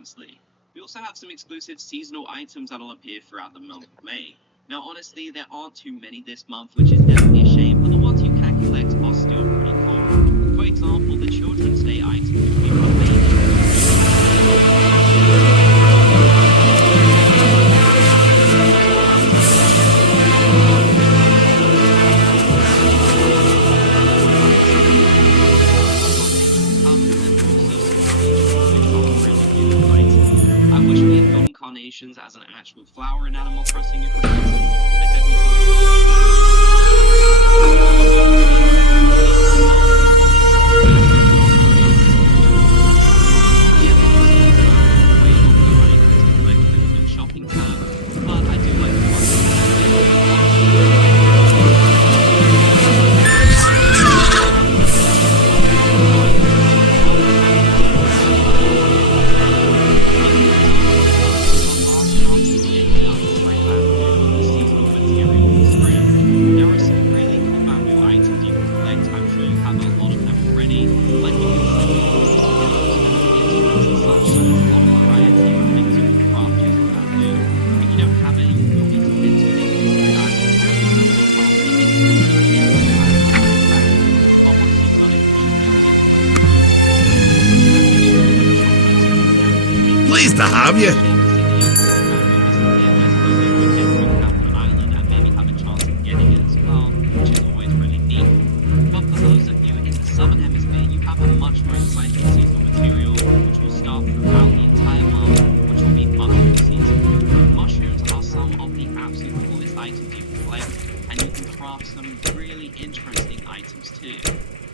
honestly. We also have some exclusive seasonal items that'll appear throughout the month of May. Now, honestly, there aren't too many this month, which is definitely a shame, but the ones you can collect are still pretty cool. For example, the Children's Day item can be from May. I wish we had golden carnations as an actual flower in Animal Crossing if for some reason. I definitely feel shopping tab, but I do like the Pleased to have you. But for those of you in the Southern Hemisphere, you have a much more exciting seasonal material, which will start throughout the entire month, which will be mushroom season. Mushrooms are some of the absolute coolest items you can collect, and you can craft some really interesting items too.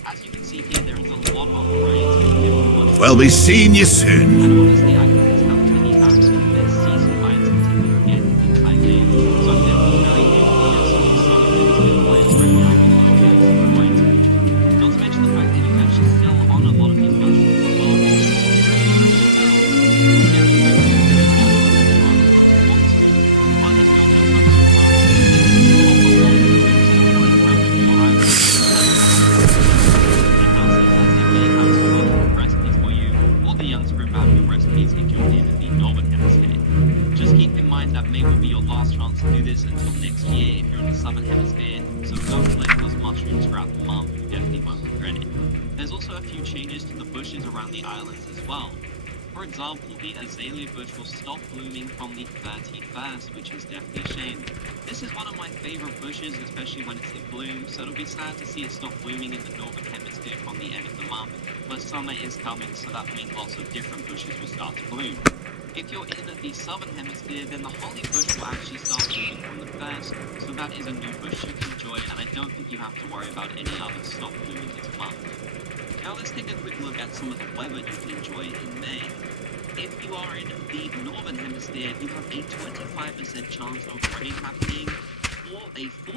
As you can see here, there is a lot of variety. We'll be seeing you soon. And honestly, I think it's how many absolute best seasonal items you can get in the entire game. So I'm definitely telling you, there's some Southern players right now with the seasonal items. Not to mention the fact that you can actually sell on a lot of these mushrooms as well. That may not be your last chance to do this until next year if you're in the Southern Hemisphere, so go collect those mushrooms throughout the month, you definitely won't regret it. There's also a few changes to the bushes around the islands as well. For example, the azalea bush will stop blooming from the 31st, which is definitely a shame. This is one of my favorite bushes, especially when it's in bloom, so it'll be sad to see it stop blooming in the Northern Hemisphere from the end of the month, but summer is coming, so that means lots of different bushes will start to bloom. If you're in the Southern Hemisphere, then the holly bush will actually start blooming from the 1st, so that is a new bush you can enjoy, and I don't think you have to worry about any other stop blooming this month. Now let's take a quick look at some of the weather you can enjoy in May. If you are in the Northern Hemisphere, you have a 25% chance of rain happening, or a 14%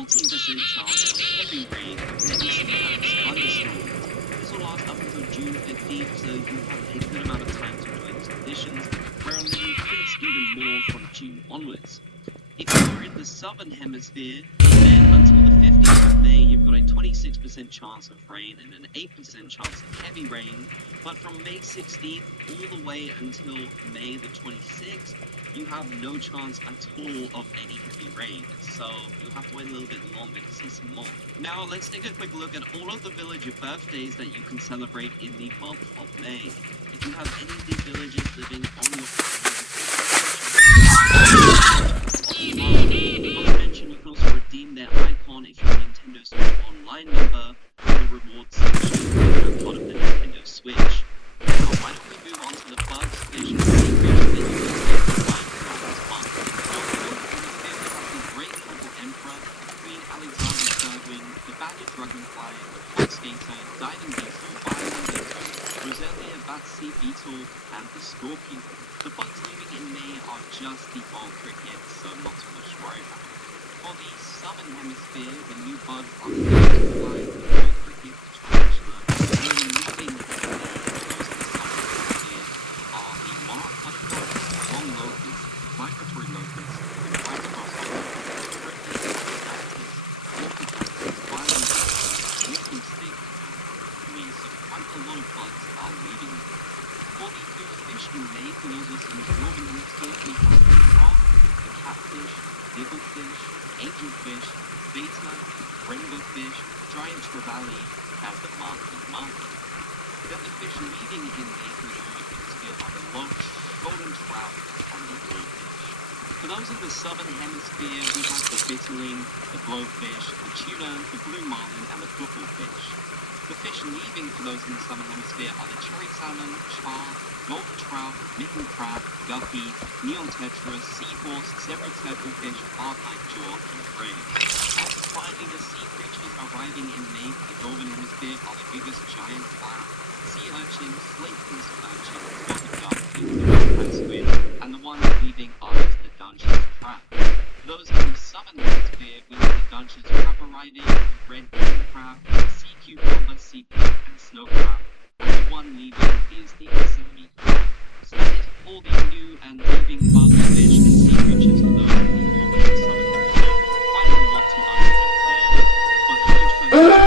chance of heavy rain, maybe sometimes thunderstorms. This will last up until June 15th, so you have a good amount of time to enjoy these conditions, where I'm living things even more from June onwards. If you're in the Southern Hemisphere, then until the 15th of May, you've got a 26% chance of rain and an 8% chance of heavy rain. But from May 16th all the way until May the 26th, you have no chance at all of any heavy rain. So you'll have to wait a little bit longer to see some more. Now let's take a quick look at all of the villager birthdays that you can celebrate in the month of May. If you have any of these villagers living on your you can also redeem their icon if you're a Nintendo Switch Online member for the rewards section as part of the Nintendo Switch. Now, why don't we move on to the bugs, fish, and creatures that you can see online throughout this month. We have the Great Purple Emperor, Queen Alexander Sturwin, the Badger Dragonfly, the Fox Skater, Diving Beetle, Violin Beetle, Roselia Batsy Beetle, and the Scorpion. The bugs living in May are just the old cricket, so not too much to worry about. For the Southern Hemisphere, the new bugs are the Dragonfly, the Old Cricket, the Tarantula, and the new thing that they are the Southern Hemisphere are the Monarch Butterfly, Long Locust, Migratory Locust, the White Grasshopper, the Cricket, the Octopus, Violin Beetle, Walking Stick. I mean, so quite a lot of bugs are leaving. For the two fish in May, we also in the northern hemisphere, we have the frog, the catfish, devilfish, angelfish, beta, rainbowfish, giant trevally, and the martin. Then the fish leading in the northern hemisphere are the loach, golden trout, and the blowfish. For those in the southern hemisphere, we have the bitterling, the blowfish, the tuna, the blue marlin, and the cuttlefish. The fish leaving for those in the southern hemisphere are the cherry salmon, char, golden trout, mitten crab, guppy, neon tetra, seahorse, zebra turtlefish, hardline jaw, and crane. And finally, the sea creatures arriving in May for the northern hemisphere are the biggest giant clam, sea urchin, slate pencil urchin, spotted darkfish, and squid, and the ones leaving are the Dungeness crab. Those in the southern hemisphere, we have the Dungeness crab arriving, red king crab, sea cucumber, sea pig, and snow crab, and the one leaving is the Ancillary crab. So that is all the new and leaving bug fish and sea creatures for those in the northern and southern hemisphere. Quite a lot to unpack there, but huge thanks to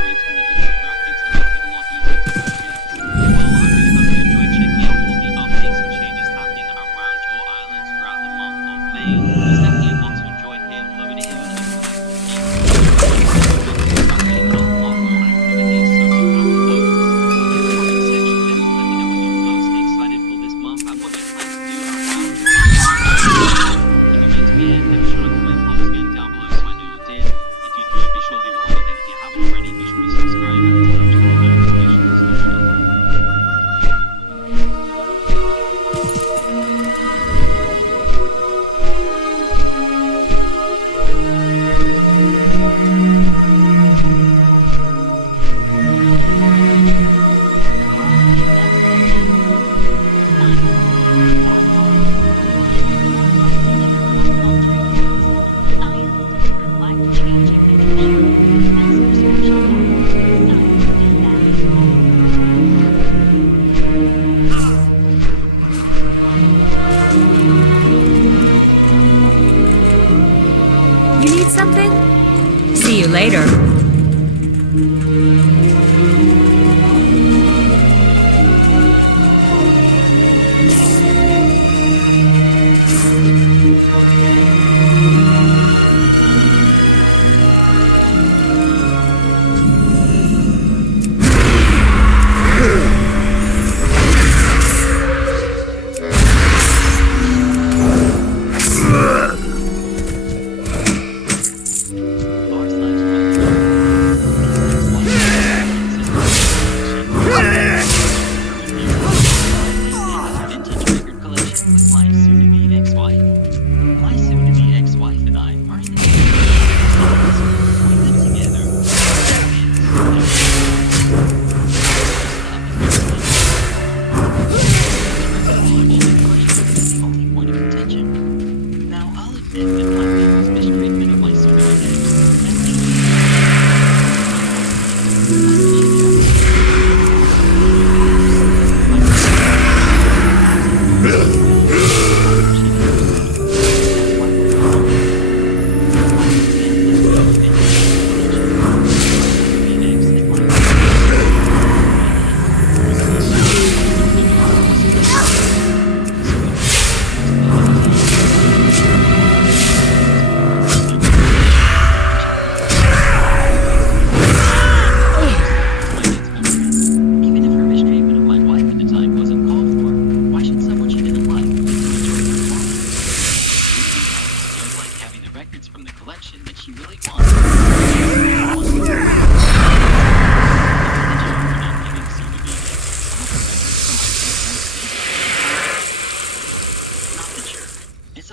creating the infographics to make it a lot easier to digest. Well, I really hope you enjoyed checking out all the updates and changes happening around your islands throughout the month of May. There's definitely a lot to enjoy here. Load it in and See you later.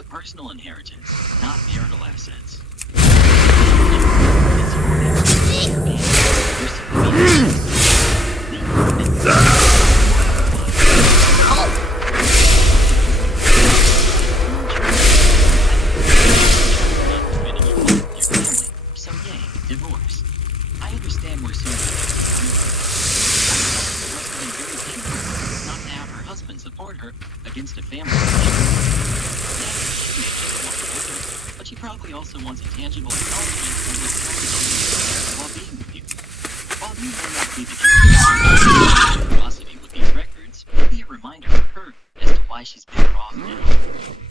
Personal inheritance, not marital assets. So yay, divorce. I understand where Susan must have been very painful not to have her husband support her against a family. But she probably also wants a tangible acknowledgement from this person while being with you. While you may not be the curiosity with these records, will be a reminder for her why she's been wrong now.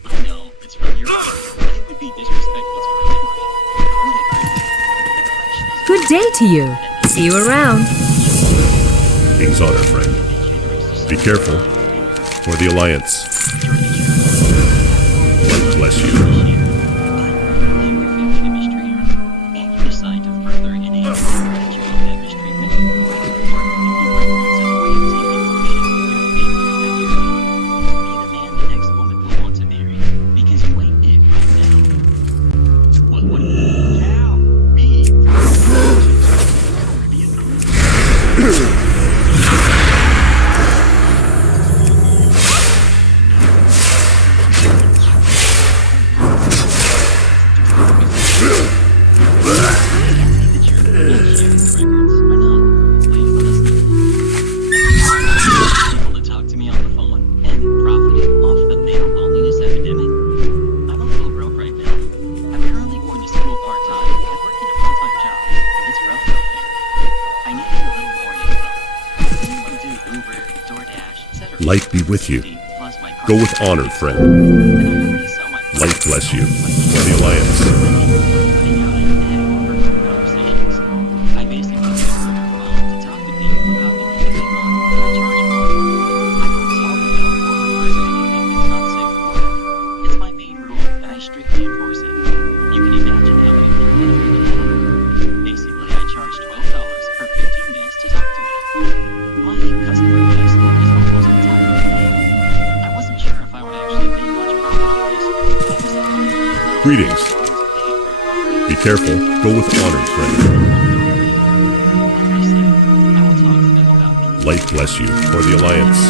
I know, it's from your point, but it would be disrespectful to her memory. Would it really? The collection is Good day to you. See you around. King's honor, friend. Be careful. For the Alliance. Light bless you. Light be with you. Go with honor, friend. Light bless you. For the Alliance. Greetings. Be careful. Go with honor, friend. Light bless you for the Alliance.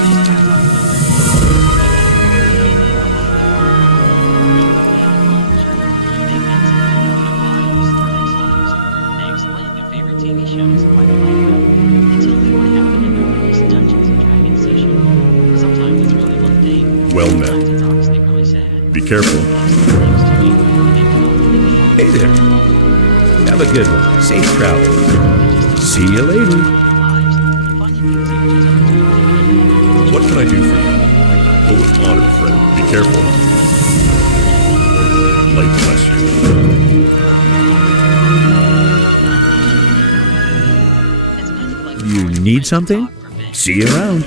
Well met. Be careful. Hey there. Have a good one. Safe travels. See you later. What can I do for you? Go with honor, friend. Be careful. Light bless you. You need something? See you around.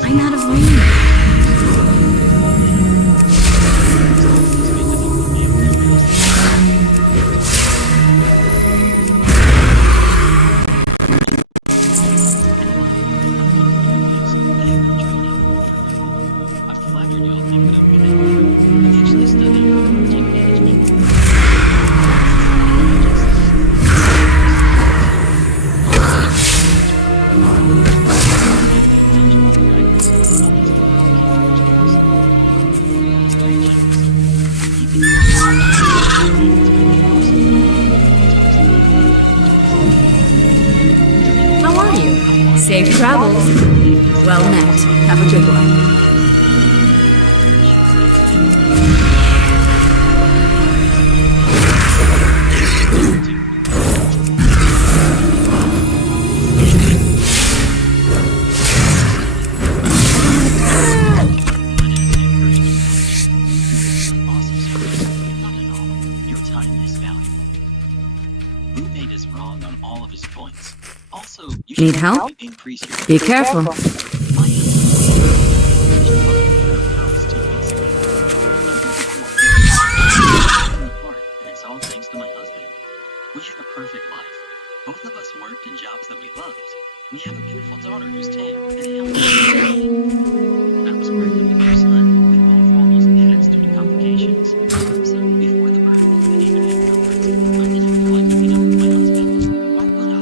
I'm out of room. Safe travels. Well met. Have a good one. Need help? Be careful. It's all thanks to my husband. We have a perfect life. Both of us worked in jobs that we loved. We have a beautiful daughter who's 10 and a healthy baby. When I was pregnant with our son, we both almost passed due to complications. So before the birth and even afterwards, I didn't feel like giving up with my husband. Why would I?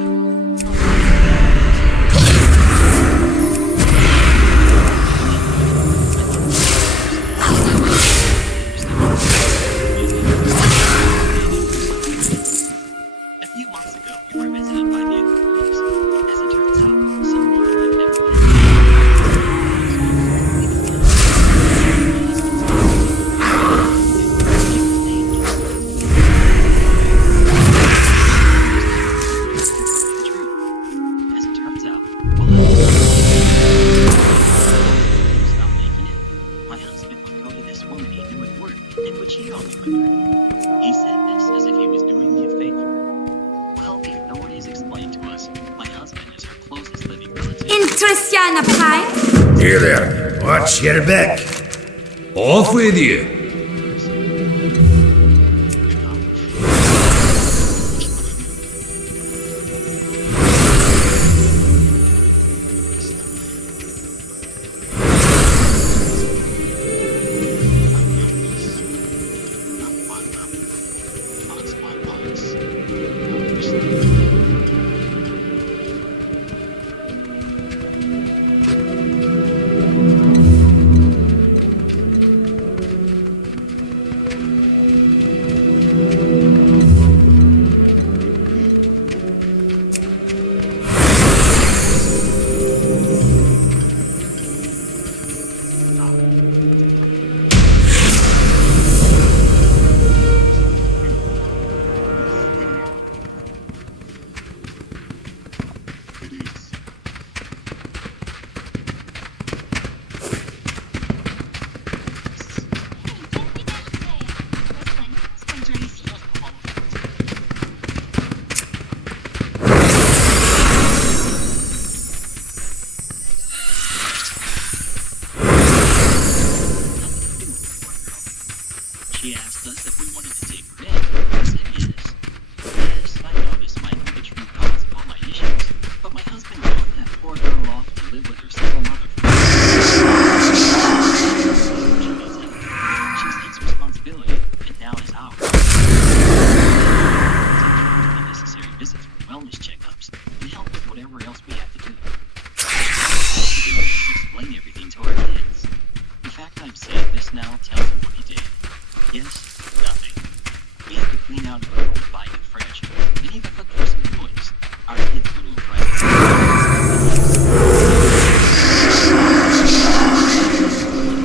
A few months ago, we were visited by the Gnome Priest. As it turns out, someone who I've never met. As it turns out, while I was not making it, my husband would go to this woman he knew at work and would cheat on me with her. He said this as if he was doing me a favor. Well, if nobody's explained to us, my husband is her closest living relative. Interesting pie. Here there. Watch your back. Off with you. She asked us if we wanted to take her in. I said yes. Yes, I know this might be the true cause of all my issues, but my husband brought that poor girl off to live with her single mother for She's his responsibility, and now is ours. Unnecessary visits for wellness checkups, and help with whatever else we have to do. Explain everything to our kids. The fact I'm saying this now tells him what he did. Yes, nothing. We had to clean out a room, buy new furniture, and even look for some toys. Our kids go to a private school.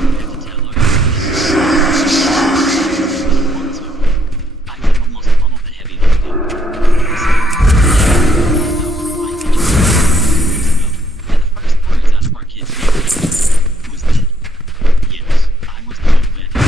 We had to tell our kids. I did almost all of the heavy lifting. And the first words out of our kids' mouths was that, yes, I was the one who had it.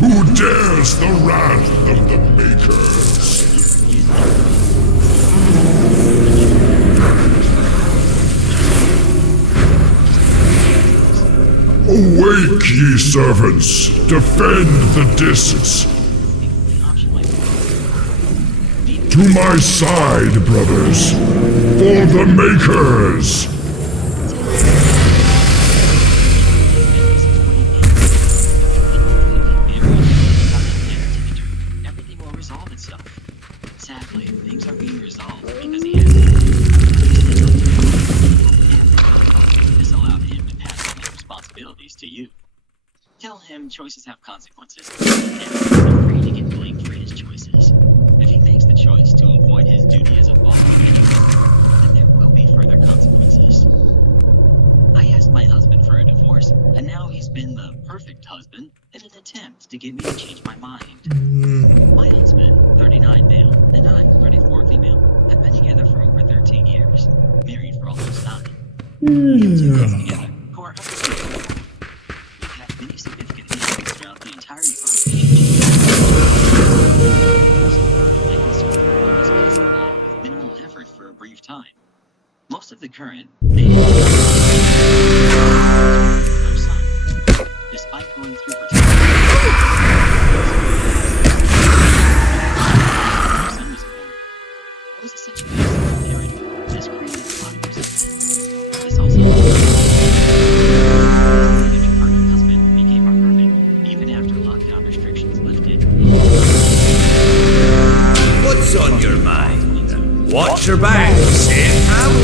Who dares the wrath of the Makers? Awake, ye servants! Defend the discs! To my side, brothers. For the Makers! Everything will resolve itself. Sadly, things are being resolved because he has this allowed him to pass on his responsibilities to you. Tell him choices have consequences, and he's free to get blamed for his choices. If he makes the choice to avoid his duty as a father, then there will be further consequences. I asked my husband for a divorce, and now he's been the perfect husband in an attempt to get me to change my mind. My husband, 39 male, and I, 34 female, have been together for over 13 years, married for almost 9. We have 2 kids together, who are up. We've had many significant issues throughout the entirety of our relationship. I can survive this peace of mind with minimal effort for a brief time. Most of the current our son, despite going through fertility, our son was born. I was essentially a parent. This created a lot of resentment. This also her husband became our hermit even after lockdown restrictions lifted. What's on your mind? Watch your back, safe travel.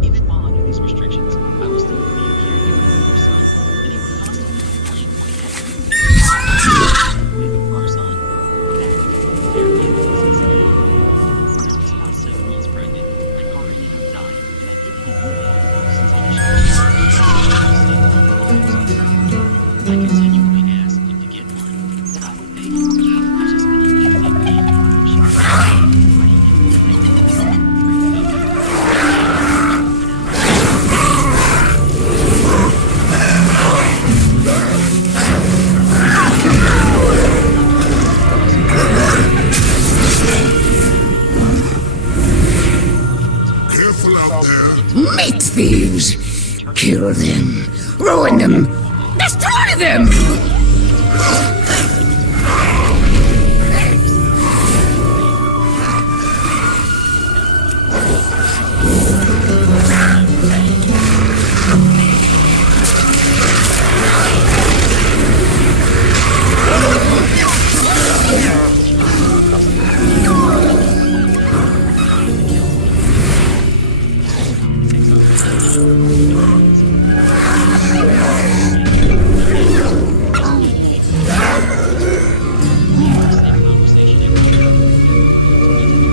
Even while under these restrictions, I was still being caregiver for our son, and he would constantly complain when he had to for our son. That therapy was insane. When I was about 7 months pregnant, my car ended up dying, and I've lived in a new bed since I I continually asked him to get one, and I would beg him to purchase anything that he needed from the shop. But he didn't think it was all Meat thieves! Kill them! Ruin them! Destroy them!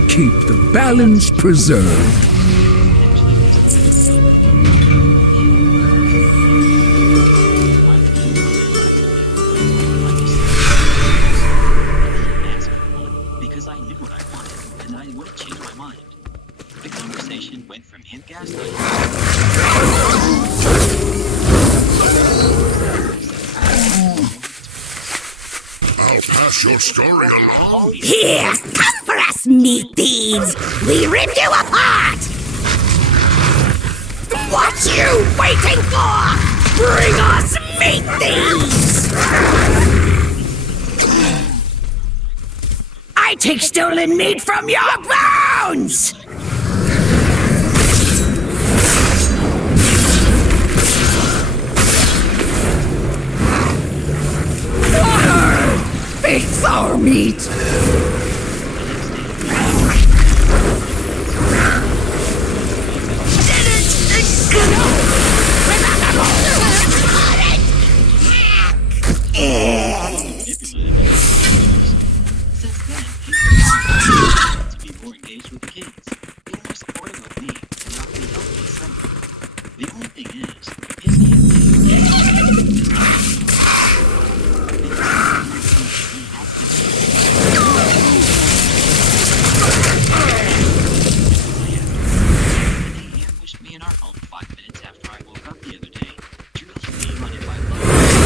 Keep the balance preserved. Because I knew what I wanted, and I wouldn't change my mind. The conversation went from him gaslighting. I'll pass your story along. Here, come for us, meat thieves! We rip you apart! What you waiting for? Bring us meat thieves! I take stolen meat from your bones! It's our meat! To be more engaged with the kids, being more supportive of me, and not being helpful to someone. The only thing is, he ambushed me in our home 5 minutes after I woke up the other day, drilled me on if I loved him,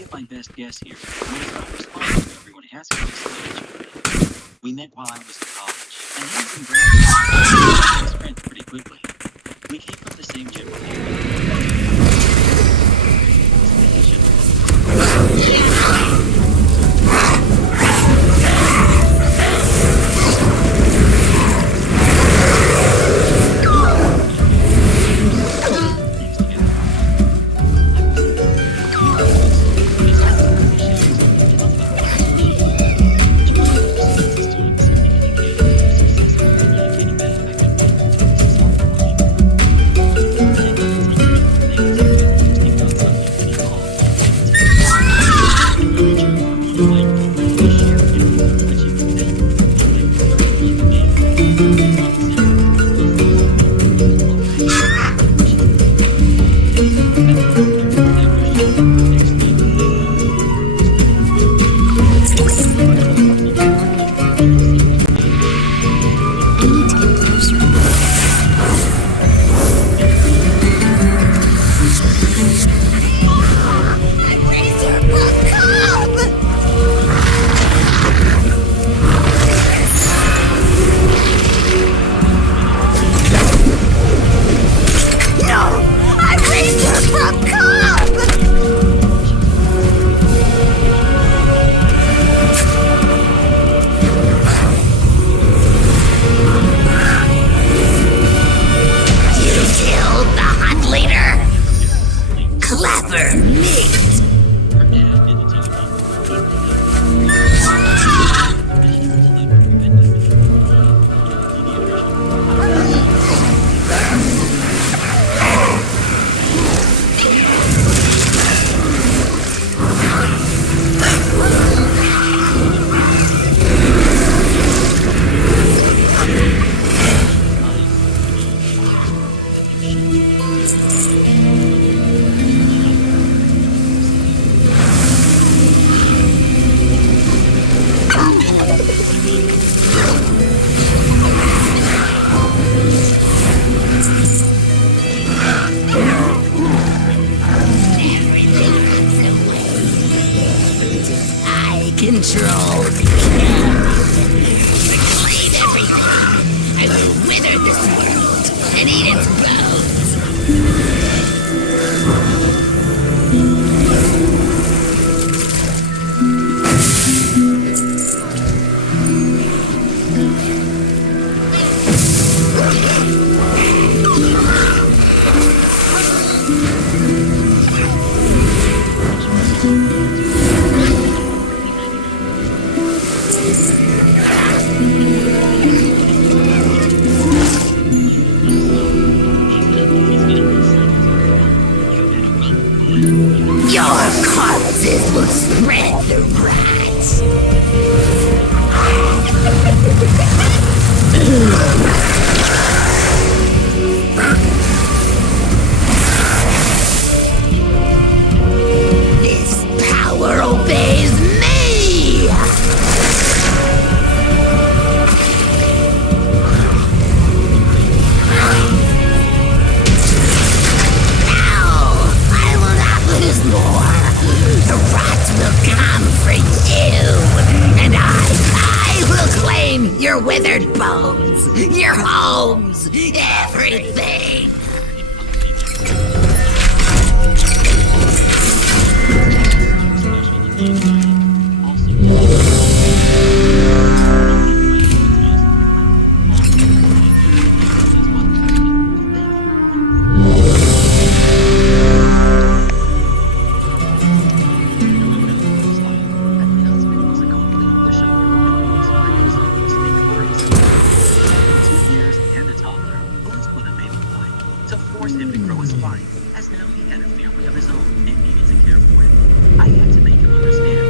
give my best guess here. I was not responsible to everyone has to explain. We met while I was in college, and he was in grad school. Friends pretty quickly. We came from the same general control the clean everything. I will wither this world and eat its bones. Your corpses will spread the rats. This power obeys me! The rats will come for you, and I will claim your withered bones, your homes, everything. Forced him to grow a spine, as now he had a family of his own and needed to care for it. I had to make him understand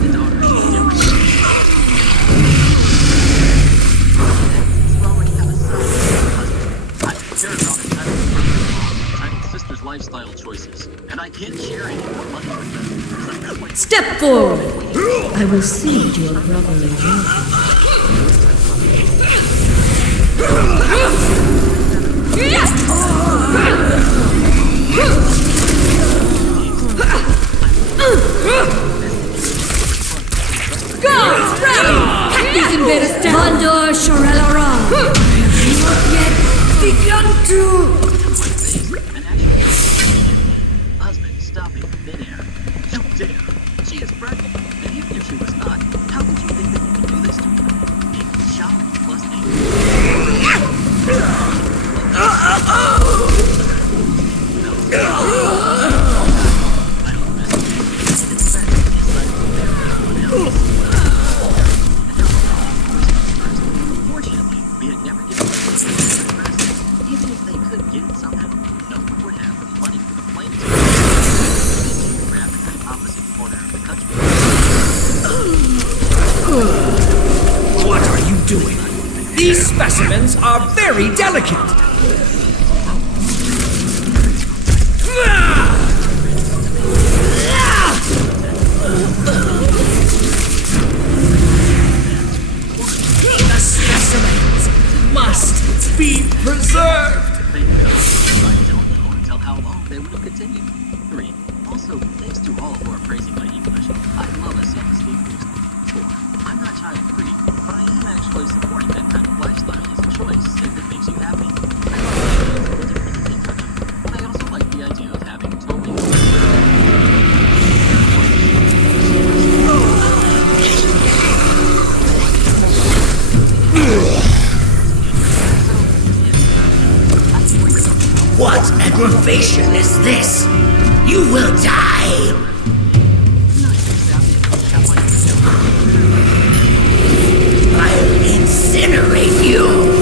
The daughter is different. You already have a son. I don't care about entitled sister's lifestyle choices, and I can't share any more money with them. Because I got my Step forward. I will see to your brotherly will. Mondor Shorelara. Not yet begun to. an actual husband stopping midair. Don't dare! She is pregnant, and even if she was not, how could you think that you could do this to her? Being shot plus Fortunately, we had never given them the press. Even if they could get it somehow, no one would have the money for the plane to grab in the opposite corner of the country. What are you doing? These specimens are very delicate. The specimens must be preserved. I don't know until how long they would have continued. 3. Also, thanks to all who are praising my English, I love a self-esteem boost. 4. I'm not child-free, but I am actually supporting that kind of lifestyle as a choice if it makes you happy. I love the idea of independent income, but I also like the idea of having totally What aggravation is this? You will die! I'll incinerate you!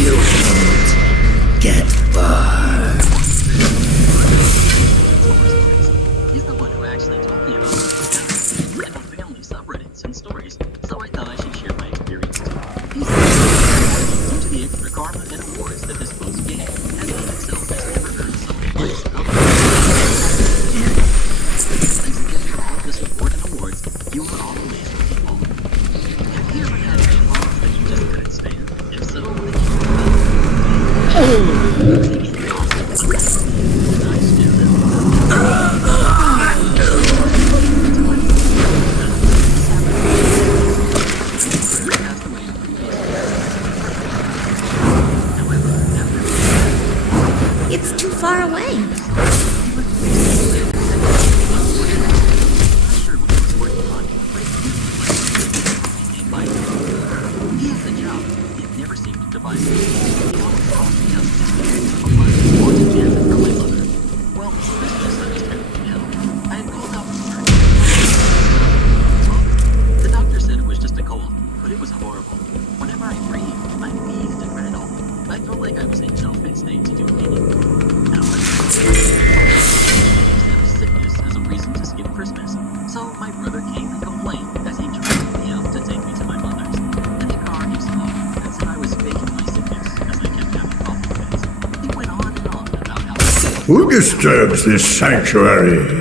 You won't get burned. He's the one who actually told me about it. And the family subreddits and stories, so I thought I should share my experience too. He's due to the extra karma and awards that this post gave, as he himself has never earned so many points. Thanks again for all of the support and awards. You are all amazing people. Have you ever had any moms that you just couldn't stand? If so, then you It's too far away. He has a job. It never seemed to divide me. He always calls me up. Well, Christmas I was terribly ill. I had called out for work. The doctor said it was just a cold, but it was horrible. Whenever I breathed, I wheezed and ran off. I felt like I was in no fit state to do anything. Sickness as a reason to skip Christmas. So my brother came and complained as he dragged me out to take me to my mother's. In the car he smoked and said I was faking my sickness as I kept having coughing fits. He went on and on about how Who disturbs this sanctuary?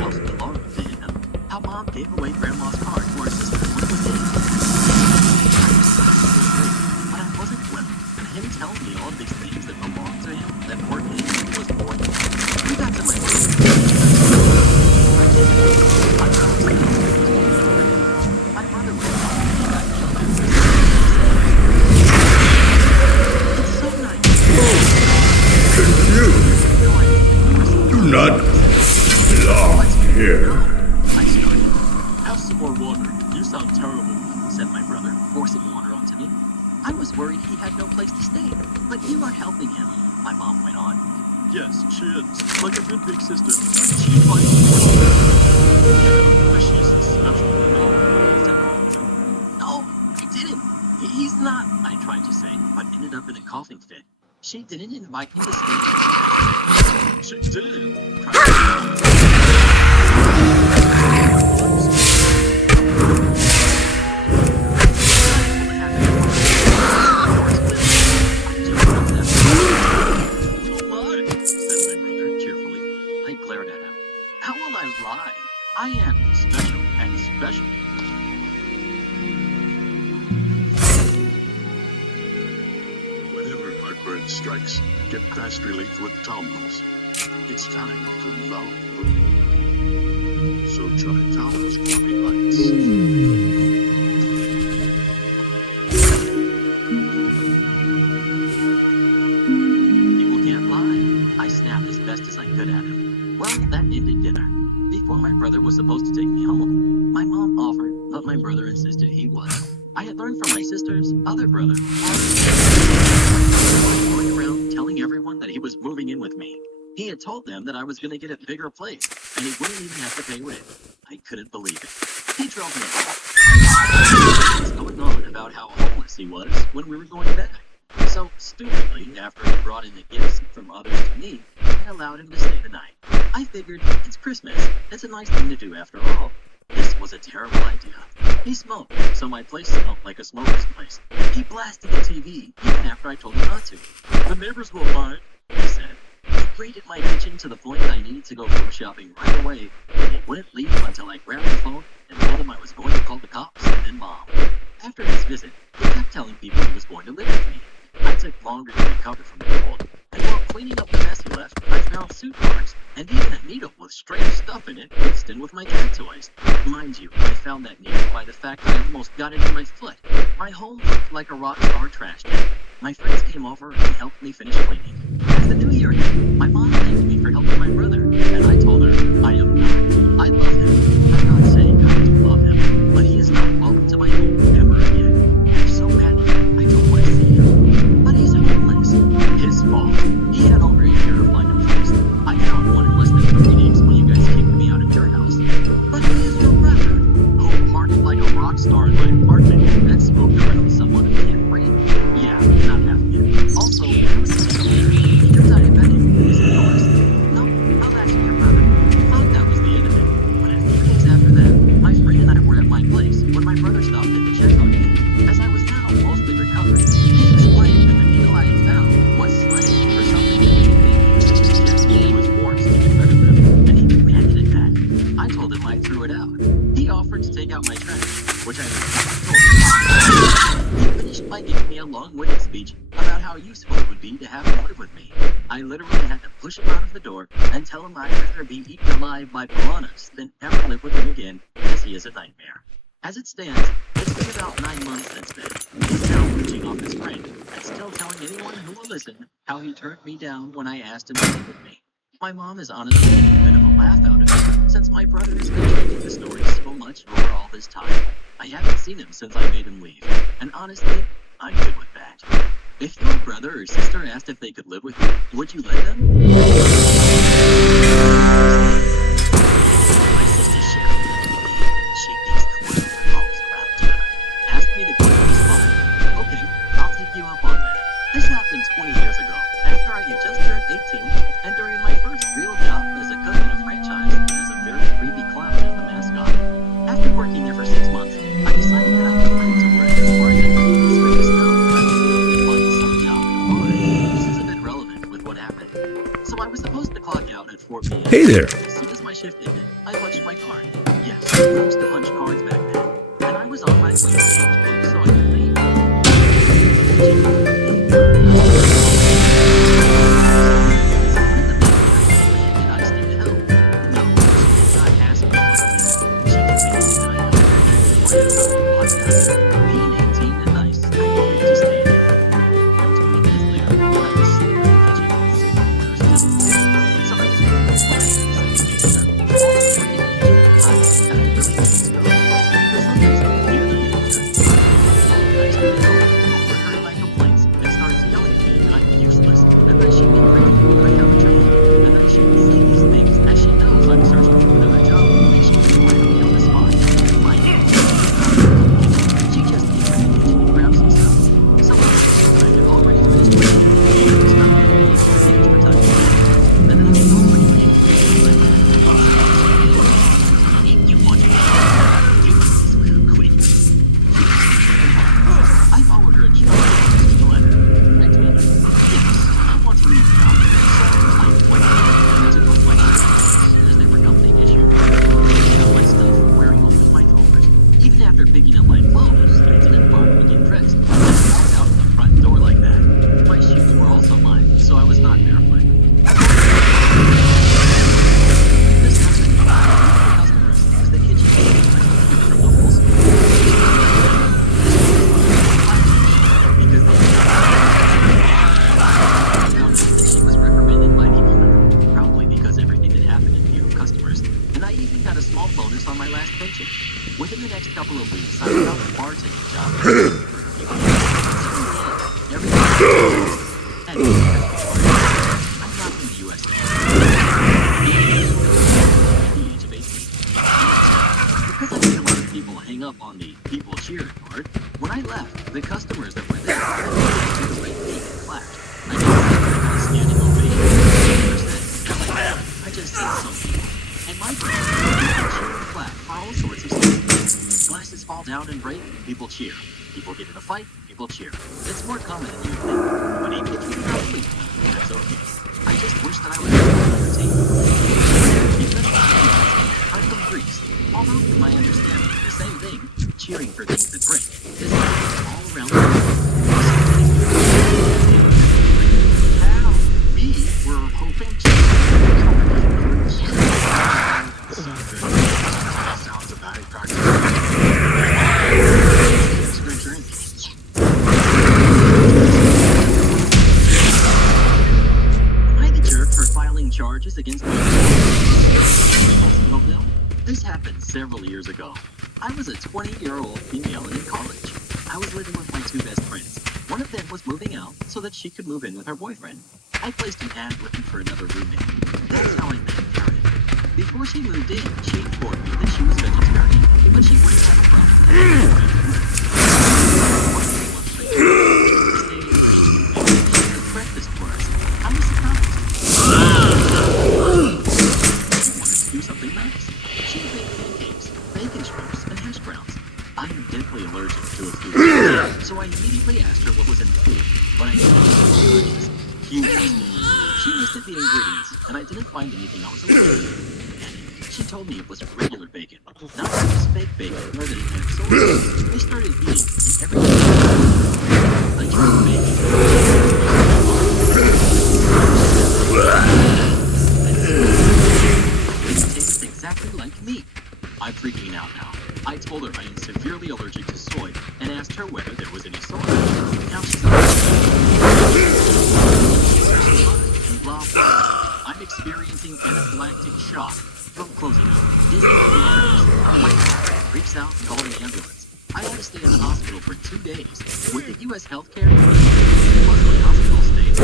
how Mom gave away Grandma's car to our sister when it was in. But I wasn't well, and him telling me all these things that belonged to him that weren't his was boring. We got to my my brother was it's so nice. Confused. Do not belong here. I started. Have some more water. You sound terrible, said my brother, forcing water onto me. I was worried he had no place to stay, but you are helping him, my mom went on. Yes, she is. Like a good big sister. She fights me. But she's special and all. No, I didn't. He's not, I tried to say, but ended up in a coughing fit. She didn't invite me to stay. She did. I glared at him. How will I lie? I am special and special. Whenever heartburn strikes, get fast relief with Tomos. It's time to love. So try Tomos Coffee Lights. People can't lie. I snapped as best as I could at him. Well, that ended dinner. Before my brother was supposed to take me home, my mom offered, but my brother insisted he was. I had learned from my sister's other brother, going around telling everyone that he was moving in with me. He had told them that I was going to get a bigger place, and he wouldn't even have to pay rent. I couldn't believe it. He drove me home. He was going on about how homeless he was when we were going back. So, stupidly, after he brought in the gifts from others to me, I allowed him to stay the night. I figured, it's Christmas. It's a nice thing to do after all. This was a terrible idea. He smoked, so my place smelled like a smoker's place. He blasted the TV, even after I told him not to. The neighbors will mind, he said. He raided my kitchen to the point I needed to go food shopping right away, and he wouldn't leave until I grabbed the phone and told him I was going to call the cops and then Mom. After his visit, he kept telling people he was going to live with me. I took longer to recover from the cold, and while cleaning up the mess he left, I found suit marks, and even a needle with strange stuff in it mixed in with my cat toys. Mind you, I found that needle by the fact I almost got it in my foot. My home looked like a rock star trash can. My friends came over and helped me finish cleaning. As the new year hit, my mom thanked me for helping my brother, and I told her I am not. I love him. I'm not saying I do love him, but he is not welcome to my home ever again. I'm so mad at him, I don't want to see him. But he's homeless. His fault. He had over a year to find a place. I found one in less than 3 days when you guys kicked me out of your house. But he is your brother, who partied like a rock star in my apartment and smoked around someone who can't breathe. Yeah, not having it. Also, there was a you're diabetic. Is it yours? No, I'll ask your brother. Thought that was the end of it. But a few days after that, my friend and I were at my place when my brother stopped in to check on me. As I was now mostly recovered, he explained that the needle I had found was slightly for something that made babies. Yes, it was warts to get rid of them, and he demanded it back. I told him I threw it out. He offered to take out my trash, which I told him. He finished by giving me a long-winded speech about how useful it would be to have him live with me. I literally had to push him out of the door and tell him I'd rather be eaten alive by piranhas than ever live with him again, as he is a nightmare. As it stands, it's been about 9 months since then. He's now reaching off his friend and still telling anyone who will listen how he turned me down when I asked him to live with me. My mom is honestly getting a bit of a laugh out of it, since my brother has been changing the story so much over all this time. I haven't seen him since I made him leave, and honestly, I'm good with that. If your brother or sister asked if they could live with you, would you let them? My sister Cheryl lived with me. She thinks the world revolves around her. Asked me to be on the spot. Okay, I'll take you up on that. This happened 20 years ago, after I had just turned 18, and during my first real job as a cook in a franchise that has a very creepy clown as the mascot. After working there for 6 months, I decided that I was ready to work as a bartender. So I just know I was going to find some job in a bar. This is a bit relevant with what happened. So I was supposed to clock out at 4 p.m. Hey there. As soon as my shift ended, I punched my card. Yes, I used to punch cards back then. And I was on my way to change clothes so I could leave. Being 18 and nice, I agreed to stay there. 20 minutes later, when I was sitting in the kitchen, sipping orders just so I was really complaints down and break, people cheer. People get in a fight, people cheer. It's more common than you think. But even if you do not believe me, that's okay. I just wish that I was able to entertain you. I'm from Greece. Although, from my understanding, the same thing, cheering for things that break, is happening all around the world. Now, we were hoping to... Sounds about it, Am I the jerk for filing charges against my hospital bill? This happened several years ago. I was a 20-year-old female in college. I was living with my two best friends. One of them was moving out so that she could move in with her boyfriend. I placed an ad looking for another roommate. That's how I met Karen. Before she moved in, she informed me that she was vegetarian, but she wouldn't have a problem. Breakfast for us. I was surprised. She wanted to do something nice. She baked pancakes, bacon strips, and hash browns. I am deathly allergic to a food, so I immediately asked her what was in the food. But I didn't know what it was. She listed the ingredients, and I didn't find anything I was allergic to. She told me it was regular bacon, not it was fake bacon, nor that it had soy. I started eating it every day. I tried bacon. It tastes exactly like meat. I'm freaking out now. I told her I am severely allergic to soy and asked her whether there was any soy. Now she's blah, blah. I'm experiencing anaphylactic shock from closing up. Disney theaters. My girlfriend freaks out and calls an ambulance. I had to stay in the hospital for 2 days. With the U.S. healthcare, plus my hospital stay. I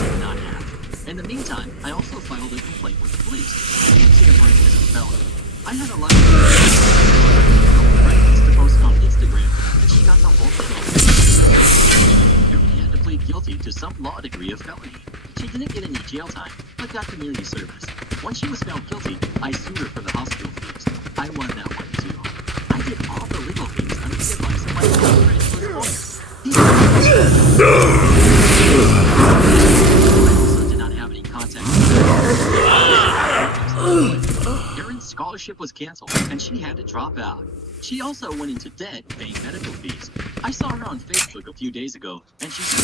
did not have. In the meantime, I also filed a complaint with the police. Tampering is a felony. I had a lot of friends to post on Instagram, and she got the whole thing over. She had to plead guilty to some law degree of felony. She didn't get any jail time, but got community service. Once she was found guilty, I sued her for the hospital fees. I won that one too. I did all the legal things under the advice of my friend was a lawyer. I also did not have any contact with her. Erin's scholarship was canceled, and she had to drop out. She also went into debt paying medical fees. I saw her on Facebook a few days ago, and she said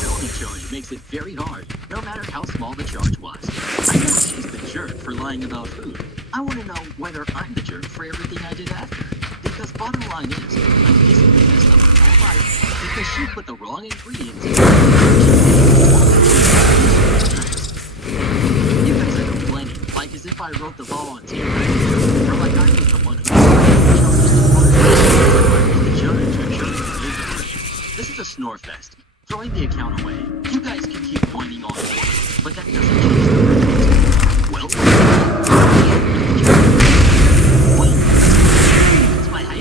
felony charge makes it very hard, no matter how small the charge was. I know she's the jerk for lying about food. I want to know whether I'm the jerk for everything I did after. Because bottom line is, I basically messed up her whole life because she put the wrong ingredients in her. You guys are complaining, like as if I wrote the volunteer, or like I was the one who the judge or jury. This is a snore fest. Throwing the account away. You guys can keep pointing on me, but that doesn't change the fact. Well, that's my hype.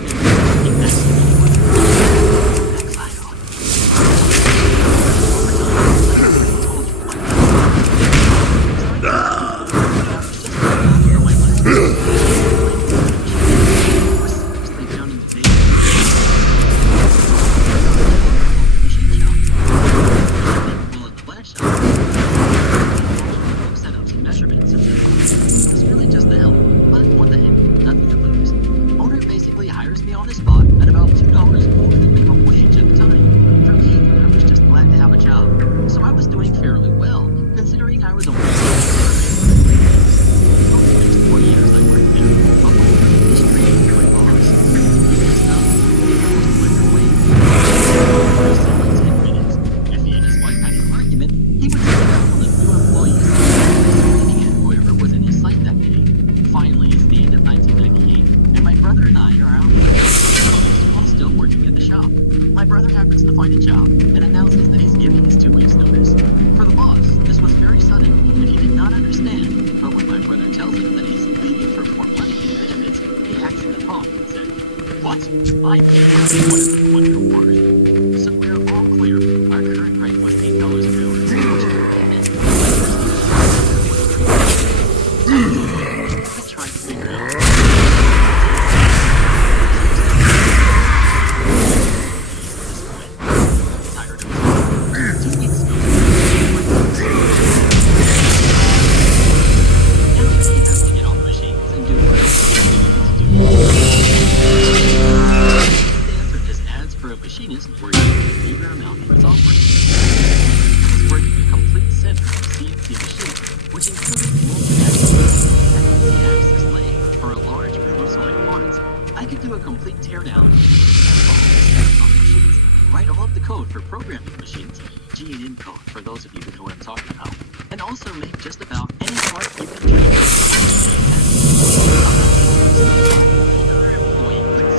meager amount for its offering. It's working a complete center of CNC machine, which included multi-axis lathe for a large group of parts. I could do a complete teardown on machines, write all of the code for programming machines, G&M code for those of you who know what I'm talking about, and also make just about any part you can dream of.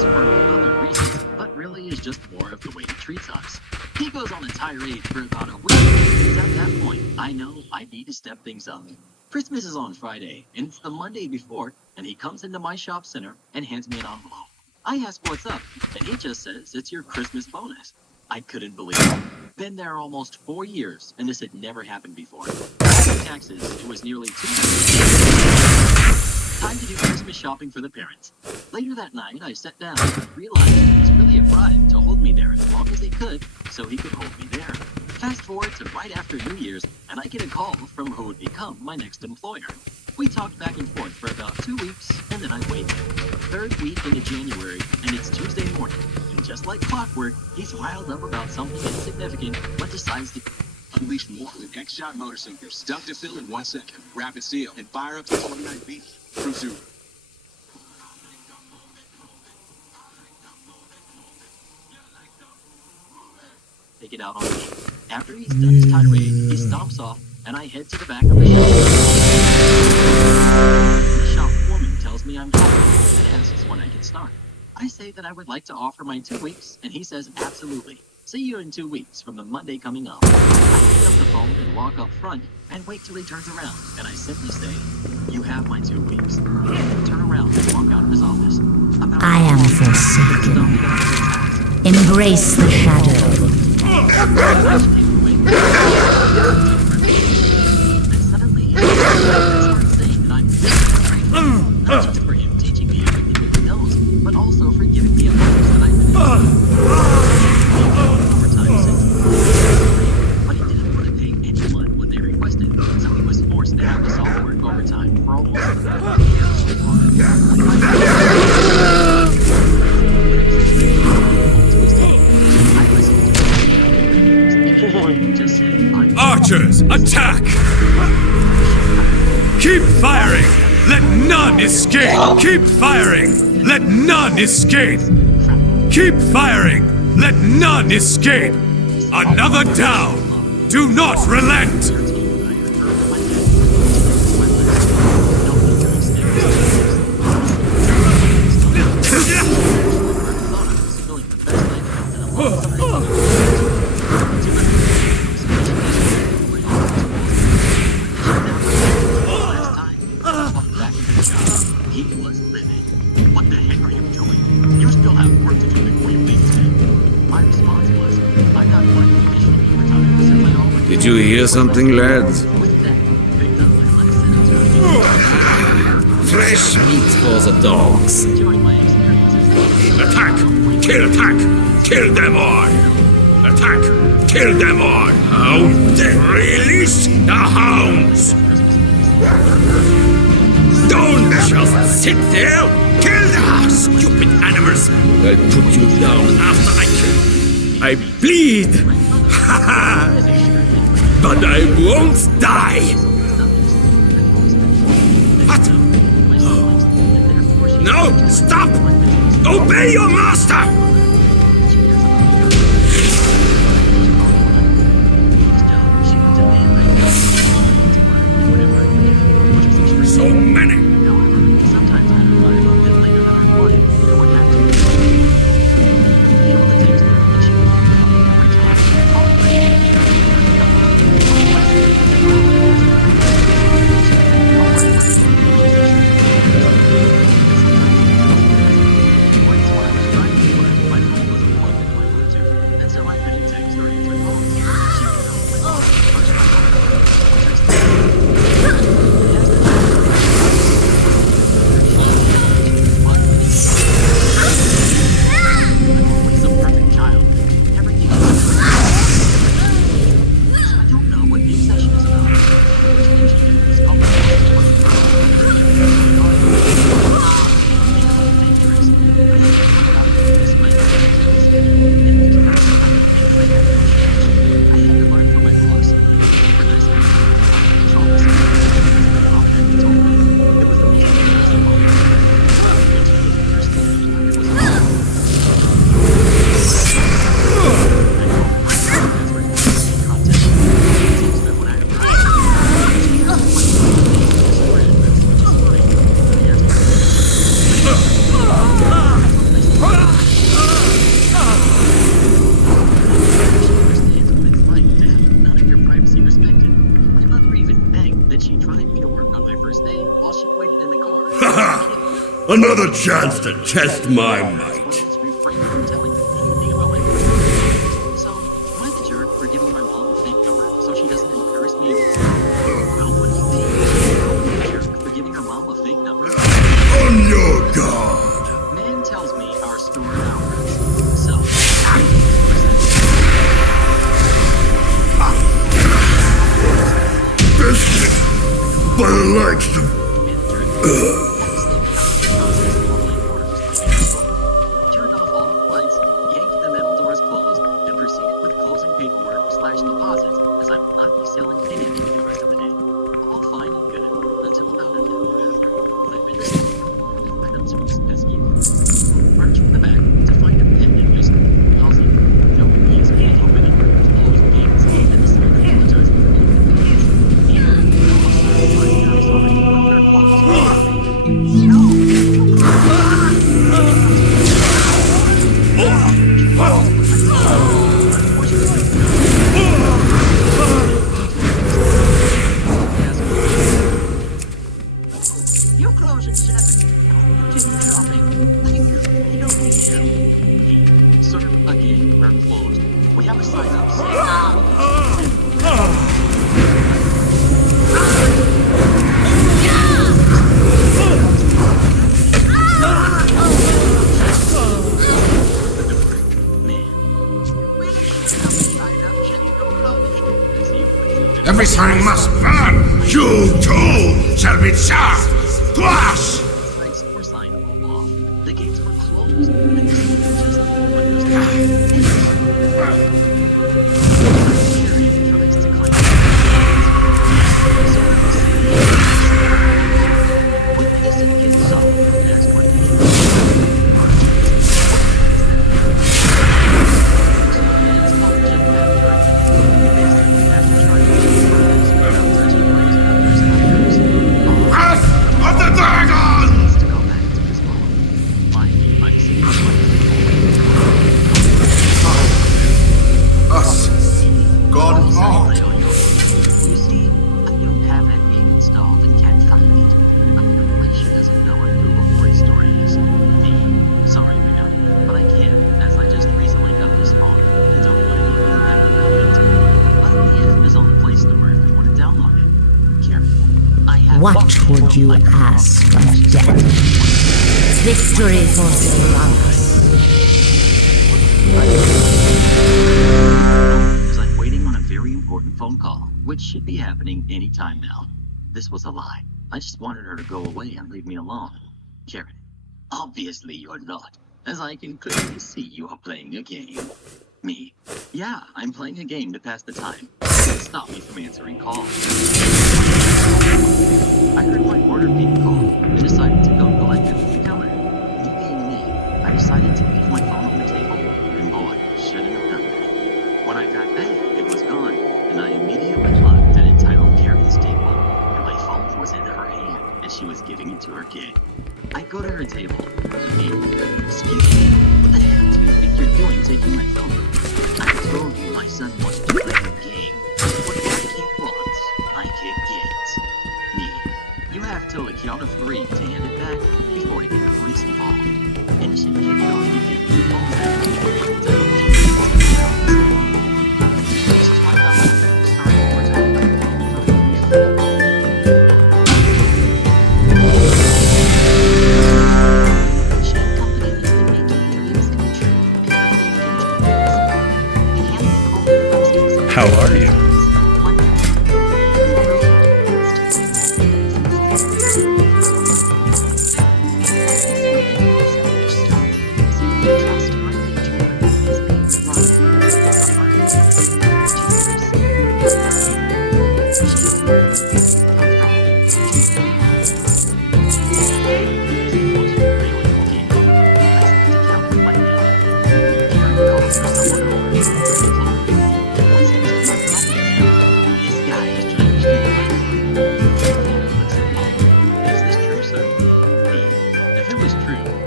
For other reasons, but really is just more of the way he treats us. He goes on a tirade for about a week, because at that point, I know I need to step things up. Christmas is on Friday, and it's the Monday before, and he comes into my shop center and hands me an envelope. I ask what's up, and he just says it's your Christmas bonus. I couldn't believe it. Been there almost 4 years, and this had never happened before. After taxes, it was nearly 2 years. Time to do Christmas shopping for the parents. Later that night, I sat down and realized it was really a bribe to hold me there as long as he could, so he could hold me there. Fast forward to right after New Year's, and I get a call from who would become my next employer. We talked back and forth for about 2 weeks, and then I waited. Third week into January, and it's Tuesday morning. And just like clockwork, he's riled up about something insignificant, but decides to unleash more with X-Shot motor sinkers. Duck to fill in 1 second. Rapid seal and fire up to 29 feet. Pursue. take it out on me. After he's done his tirade, he stomps off, and I head to the back of the shop. The shop foreman tells me I'm hired and asks when I can start. I say that I would like to offer my 2 weeks, and he says absolutely. See you in 2 weeks from the Monday coming up. I pick up the phone and walk up front and wait till he turns around, and I simply say, you have my 2 weeks. And then turn around and walk out of his office. I am forsaken. Embrace the shadow. And suddenly, he starts saying that I'm grateful, not just for him teaching me everything that he knows, but also for giving me a bonus that I've been overtime since. But he didn't want to pay anyone what they requested, so he was forced to have us all work overtime for almost 4 years. Archers, attack! Keep firing! Let none escape! Keep firing! Let none escape! Keep firing! Let none escape! Another down! Do not relent! Did you hear something, lads? Fresh meat for the dogs. Attack! Kill attack! Kill them all! Attack! Kill them all! Hound! Release the hounds! Don't just sit there! Kill the stupid animals! I'll put you down after I kill. I bleed! Ha ha! But I won't die! What? No! Stop! Obey your master! So many! Sometimes I arrive a bit later than I wanted, and would have to be able to text her that she would be every time. Another chance to test my might. Please refrain from telling me anything about my birthday. So, am I the jerk for giving my mom a fake number so she doesn't embarrass me? Well, what do you think? Am I the jerk for giving her mom a fake number? On your guard. Man tells me our store hours. So, Biscuit by the likes of... turned off all the lights, yanked the metal doors closed, and proceeded with closing paperwork / deposits, as I will not be selling anything for the rest of the day. All fine and good, until about an hour after, when I went to sleep. Items from his pesky marched from the back to find a pen and whistle. Housing, no keys can't open and closed gates, and decided to apologize for the inconvenience. Here, my parents already put their clothes. You close at 7. Continue shopping. Thank you. You don't need to. Sir, again, we're closed. We have a sign up saying... Everything must burn! You too shall be charged twice! Lights were signed off. The gates were closed. And the city just windows down. Tries to climb. When the innocent kids saw and asked what they Of the dragon! to go back to his mom. Finally, I see Us. Gone home. You see, I don't have that game installed and can't find it. Apparently, she doesn't know what Google Play Store is. Me. Sorry, man, but I can't, as I just recently got this phone and don't know anything about it. But the app is on the Play Store if you want to download it. Careful. I have What would you ask of death? Victory for Solaris. As I'm waiting on a very important phone call, which should be happening any time now. This was a lie. I just wanted her to go away and leave me alone. Karen, obviously you're not, as I can clearly see you are playing a game. Me. Yeah, I'm playing a game to pass the time. Don't stop me from answering calls. I heard my order being called and decided to go collect it from the counter. Me being me, I decided to leave my phone on the table, and boy, shouldn't have done that. When I got back, it was gone, and I immediately looked at entitled Karen's table, and my phone was in her hand, and she was giving it to her kid. I go to her table. Me, excuse me, what the hell do you think you're doing taking my phone? I told you my son wants to play a game. What my kid wants, my kid gets. Me, you have till the count of 3 to hand it back before you get the police involved. Innocent kid don't give you the phone back. This is my phone. Sorry, one more time. Shane Company has been making dreams come true and nothing can How are you?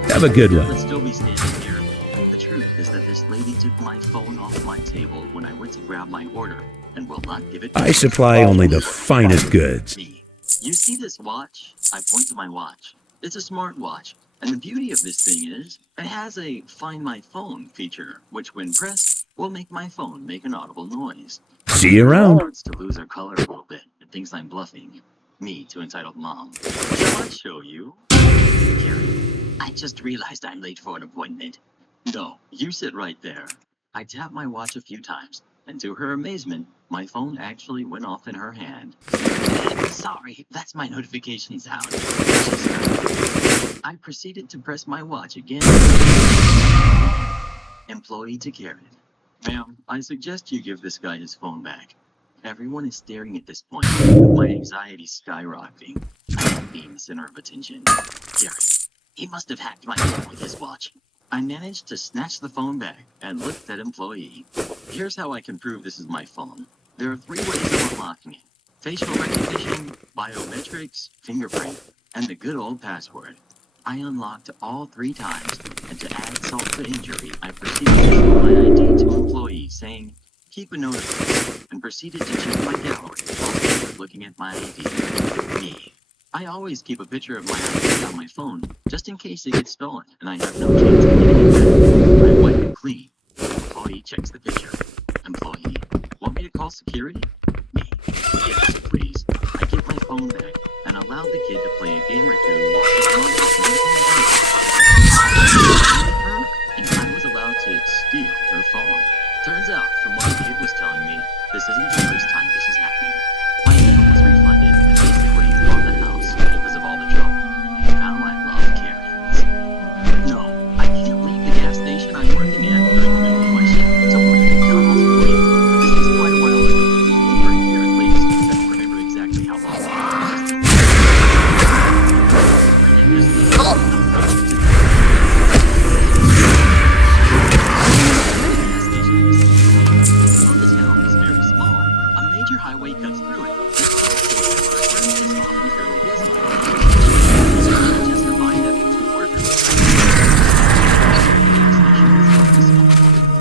Have a good one. Let's still be standing here. The truth is that this lady took my phone off my table when I went to grab my order and will not give it back. I supply only the finest goods. You see this watch? I point to my watch. It's a smart watch. And the beauty of this thing is, it has a Find My Phone feature, which when pressed, will make my phone make an audible noise. See you around. Starts to lose her color a little bit and thinks I'm bluffing. Me to entitled mom. Shall I show you? Gary, I just realized I'm late for an appointment. No, you sit right there. I tapped my watch a few times, and to her amazement, my phone actually went off in her hand. Sorry, that's my notification sound. I proceeded to press my watch again. Employee to Karen. Ma'am, I suggest you give this guy his phone back. Everyone is staring at this point, with my anxiety skyrocketing. I am being the center of attention. Gary, he must have hacked my phone with his watch. I managed to snatch the phone back and lift that employee. Here's how I can prove this is my phone. There are 3 ways of unlocking it. Facial recognition, biometrics, fingerprint, and the good old password. I unlocked all 3 times, and to add salt to injury, I proceeded to show my ID to employees, saying, "Keep a note of this," and proceeded to check my gallery while they were looking at my ID. Me. I always keep a picture of my ID on my phone, just in case it gets stolen, and I have no chance of getting it back. I wipe it clean. Employee checks the picture. Employee. Want me to call security? Me. Yes, please. I get my phone back, and allowed the kid to play a game or 2 while she was and I was allowed to steal her phone. Turns out, from what the kid was telling me, this isn't the first time this is happening. My phone was refunded and basically bought the house because of all the trouble. Now I love Karens. No, I can't leave the gas station I'm working at during the middle of my shift to order McDonald's for you. This is quite a while ago. Over a year at least. I don't remember exactly how long. Highway cuts through it. Justifying that 2 workers.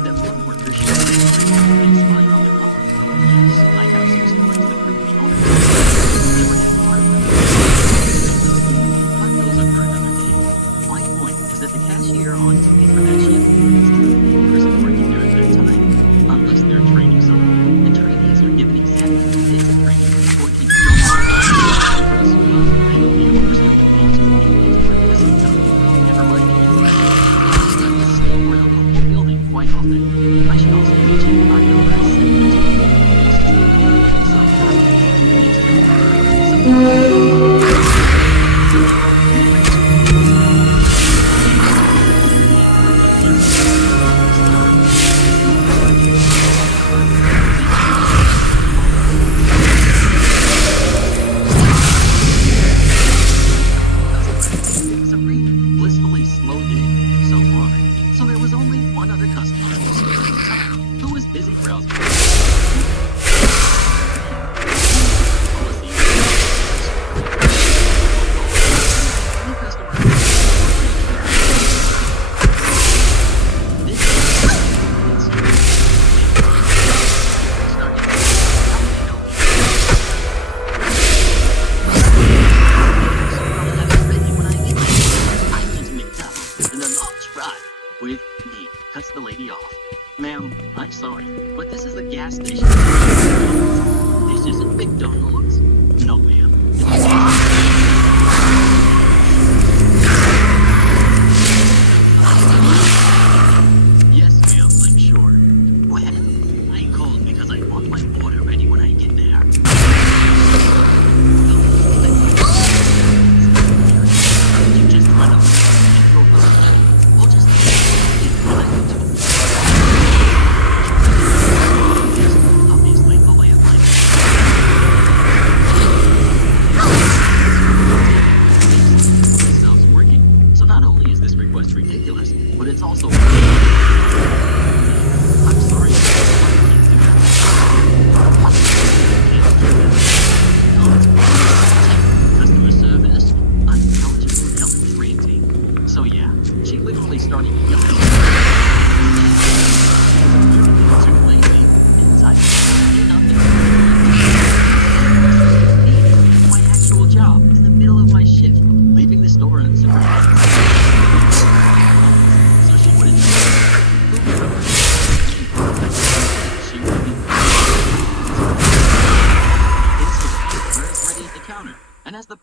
That 1 worker shared and spying on their own. Yes, I have some supports that prove the owner. They were everywhere. But those are for another day. My point is that the cashier on TV for that shift is 2 workers working during that time, unless they're training someone. And trainees are given exactly 2 days of training before keeping Never mind around the whole building quite often. I should also mention our number is 7.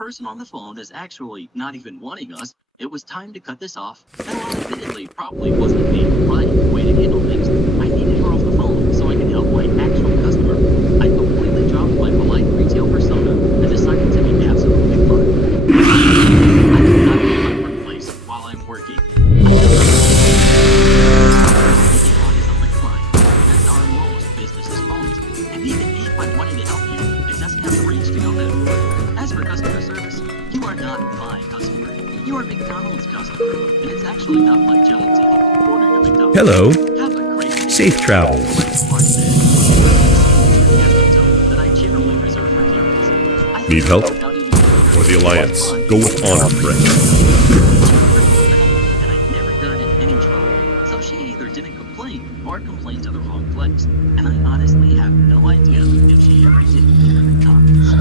person on the phone is actually not even wanting us, it was time to cut this off. And while admittedly probably wasn't the right way to handle things, I needed her off the phone so I could help my actual customer. I completely dropped my polite retail persona and decided to be absolutely fun. I do not leave my workplace while I'm working. That's our most business's phones. And even if I wanted to help you, it doesn't have the reach to go that far. As for customer service, you are not my customer. You are McDonald's customer, and it's actually not my job to help you order your McDonald's. Hello. Have a great day. Safe travels. That I generally reserve for humans. Need help? For the Alliance, go with honor, friend. And I never got in any trouble, so she either didn't complain or complained to the wrong place. And I honestly have no idea if she ever did get a McDonald's.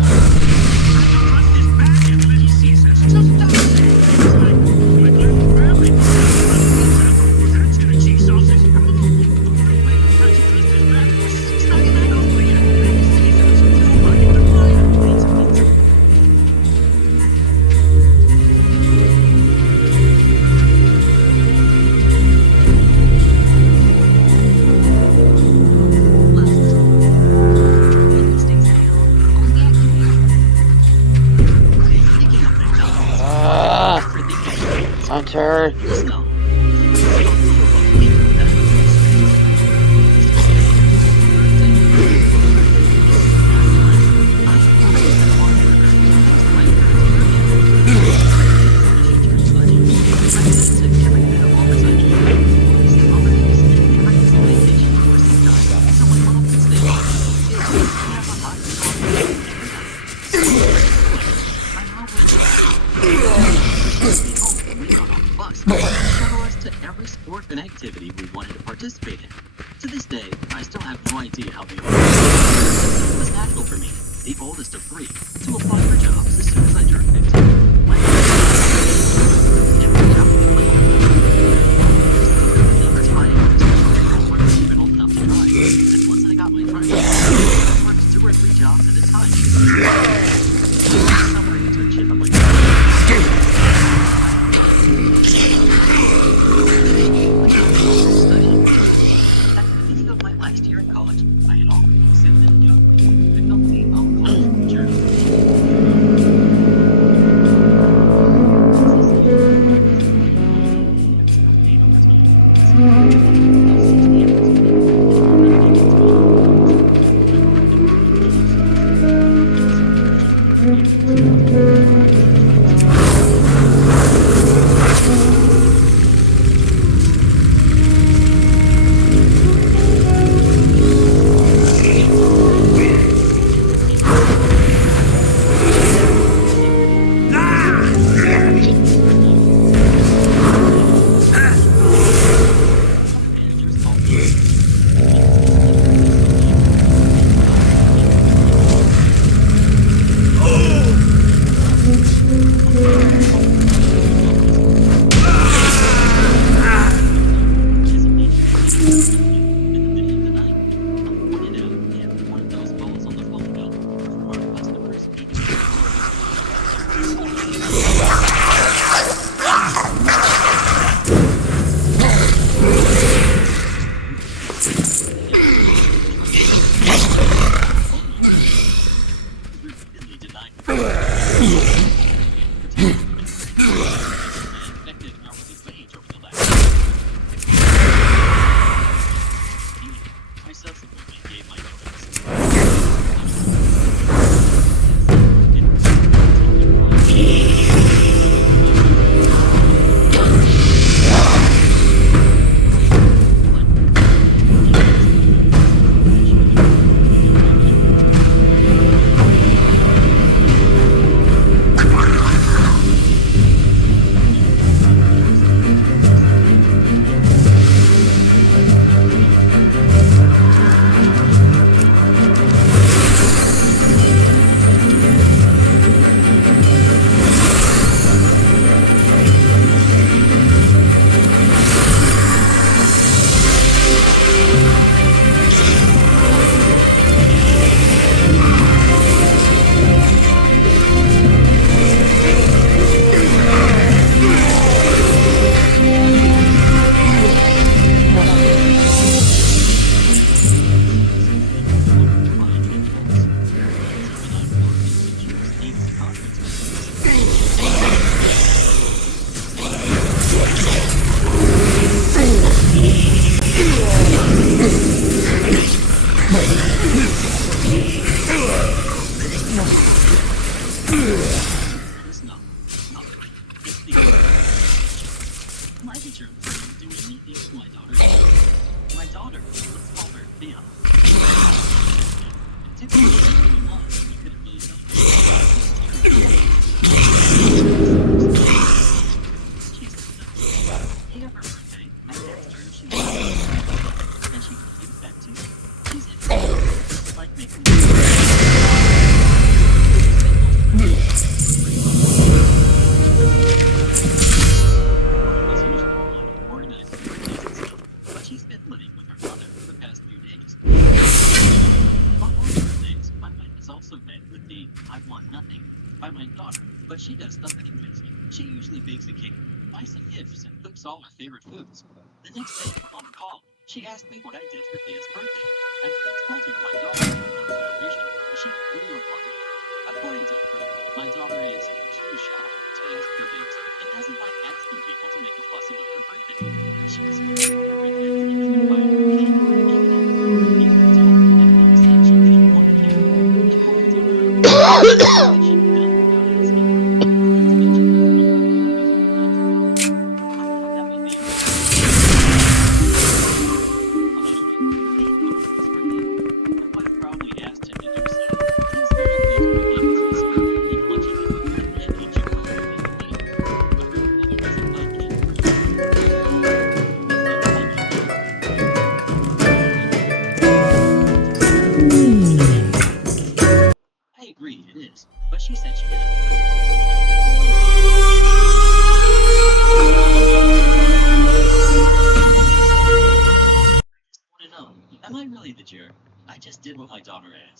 Hunter. To every sport and activity we wanted to participate in. To this day, I still have no idea how they work. It was natural for me, the oldest of three, to apply for jobs as soon as I turned 15. My every job wasn't even old enough to drive. And once I got my driver's license, I worked 2 or 3 jobs at a time. Summer internship at my last year in college, I had already accepted a job at the company owned college journey. It's not. It's the my teacher doesn't do anything to my daughter. My daughter, let's call her Thea. Technically, we could have been Hey, her birthday. I asked her if she wanted and she could give back to me. She's interested. Like making but she's been living with her mother for the past few days. On one of her days, my mind is also met with the I want nothing by my daughter, but she does the thing with me. She usually bakes a cake, buys some gifts, and cooks all her favorite foods. The next day, on call, she asked me what I did for Thea's birthday, and I told her my daughter had no celebration. She blew up on me. According to her, my daughter is too shy to ask for gifts and doesn't like asking people to make a fuss about her birthday. She was very irritated by her cake, even told her that Thea said she didn't want a cake. According to her, she should have done without asking. Not to mention, I thought that would be I would have probably asked him to do so. He's very close to the game, so I don't think much of it. And he generally doesn't like me. But her mother doesn't like me. I agree, it is. But she said she didn't. I just want to know, am I really the jerk? I just did what my daughter asked.